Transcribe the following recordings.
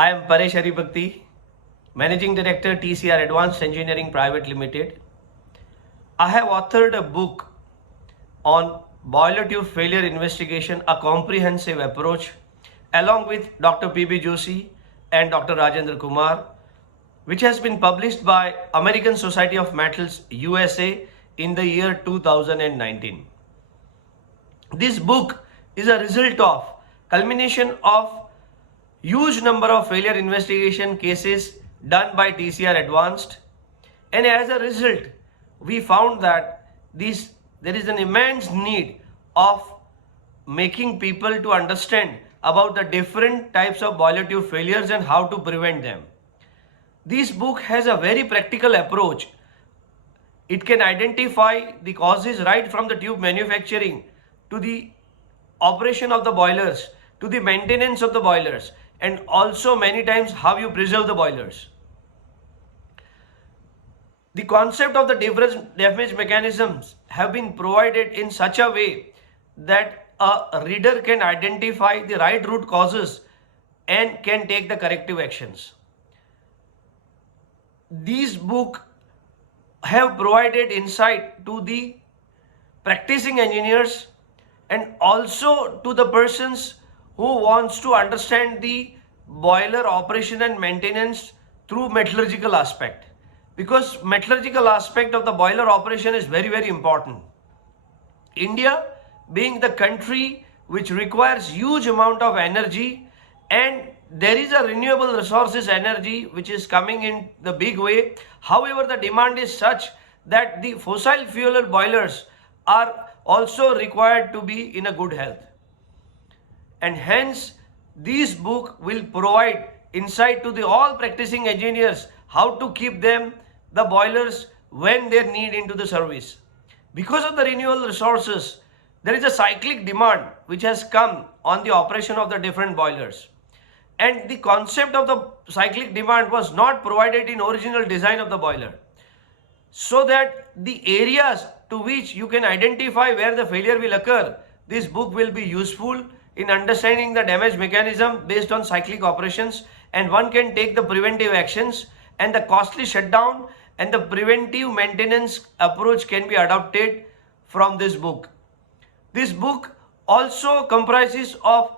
I am Paresh Haribhakti, Managing Director, TCR Advanced Engineering Private Limited. I have authored a book on boiler tube failure investigation, a comprehensive approach, along with Dr. P.B. Joshi and Dr. Rajendra Kumar, which has been published by American Society of Metals USA in the year 2019. This book is a result of culmination of huge number of failure investigation cases done by TCR Advanced, and as a result we found that there is an immense need of making people to understand about the different types of boiler tube failures and how to prevent them. This book has a very practical approach. It can identify the causes right from the tube manufacturing to the operation of the boilers to the maintenance of the boilers, and also many times how you preserve the boilers. The concept of the different damage mechanisms have been provided in such a way that a reader can identify the right root causes and can take the corrective actions. These books have provided insight to the practicing engineers and also to the persons who wants to understand the boiler operation and maintenance through metallurgical aspect, because metallurgical aspect of the boiler operation is very important. India being the country which requires huge amount of energy, and there is a renewable resources energy which is coming in the big way. However, the demand is such that the fossil fuel boilers are also required to be in a good health, and hence this book will provide insight to the all practicing engineers how to keep them the boilers when they need into the service. Because of the renewable resources, there is a cyclic demand which has come on the operation of the different boilers, and the concept of the cyclic demand was not provided in original design of the boiler, so that the areas to which you can identify where the failure will occur, this book will be useful in understanding the damage mechanism based on cyclic operations, and one can take the preventive actions, and the costly shutdown and the preventive maintenance approach can be adopted from this book. This book also comprises of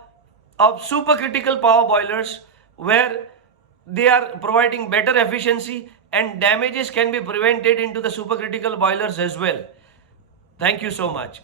supercritical power boilers, where they are providing better efficiency and damages can be prevented into the supercritical boilers as well. Thank you so much.